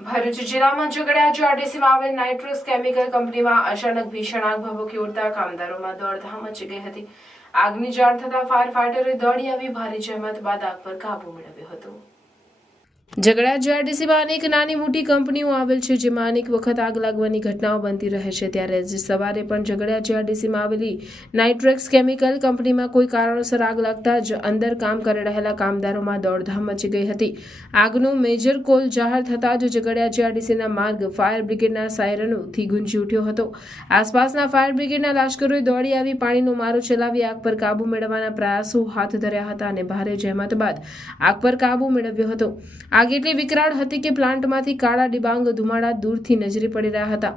ભરૂચ જિલ્લામાં ઝઘડિયા જીઆઈડીસીમાં આવેલ નાઇટ્રોસ કેમિકલ કંપનીમાં અચાનક ભીષણ આગ ભભૂકી ઉડતા કામદારોમાં દોડધામ મચી ગઈ હતી। આગની જાણ થતાં ફાયર ફાઇટરે દોડી આવી ભારે જહેમત બાદ આગ પર કાબુ મેળવ્યો હતો। ઝઘડિયા જીઆઈડીસીમાં અનેક નાની મોટી કંપનીઓ આવેલ છે, જેમાં અનેક વખત આગ લાગવાની ઘટનાઓ બનતી રહે છે। ત્યારે આજે સવારે પણ ઝઘડિયા જીઆઈડીસીમાં આવેલી નાઇટ્રેક્સ કેમિકલ કંપનીમાં કોઈ કારણોસર આગ લાગતા જ અંદર કામ કરી રહેલા કામદારોમાં દોડધામ મચી ગઈ હતી। આગનું મેજર કોલ જાહેર થતાં જ ઝઘડિયા જીઆઈડીસીના માર્ગ ફાયર બ્રિગેડના સાયરનોથી ગુંજી ઉઠ્યો હતો। આસપાસના ફાયર બ્રિગેડના લશ્કરોએ દોડી આવી પાણીનો મારો ચલાવી આગ પર કાબુ મેળવવાના પ્રયાસો હાથ ધર્યા હતા અને ભારે જહેમત બાદ આગ પર કાબુ મેળવ્યો હતો। આગ એટલી વિકરાળ હતી કે પ્લાન્ટમાંથી કાળા ડિબાંગ ધુમાડા દૂરથી નજરે પડી રહ્યા હતા।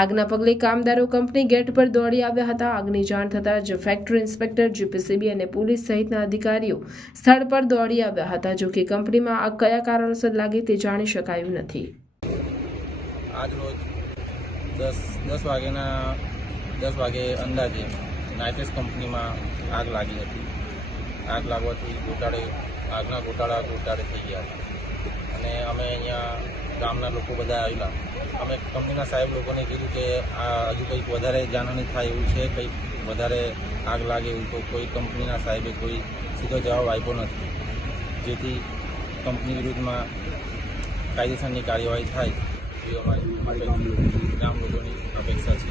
આગના પગલે કામદારો કંપની ગેટ પર દોડી આવ્યા હતા। આગની જાણ થતાં જ ફેક્ટરી ઇન્સ્પેક્ટર, જીપીસીબી અને પોલીસ સહિતના અધિકારીઓ સ્થળ પર દોડી આવ્યા હતા। જો કે કંપનીમાં આગ કયા કારણોસર લાગી તે જાણી શકાયું નથી। આજ રોજ 10 વાગે અંદાજે નાઇટ્રેક્સ કંપનીમાં આગ લાગી હતી। આગ લાગવાથી આગના ગોટાળે થઈ ગયા હતા અને અમે અહીંયા ગામના લોકો બધા આવેલા। અમે કંપનીના સાહેબ લોકોને કીધું કે આ હજુ કંઈક વધારે જાનહાની થાય એવું છે, કંઈક વધારે આગ લાગે એવું, તો કોઈ કંપનીના સાહેબે કોઈ સીધો જવાબ આપ્યો નથી, જેથી કંપની વિરુદ્ધમાં કાયદેસરની કાર્યવાહી થાય એવી અમારી ગામ લોકોની અપેક્ષા છે।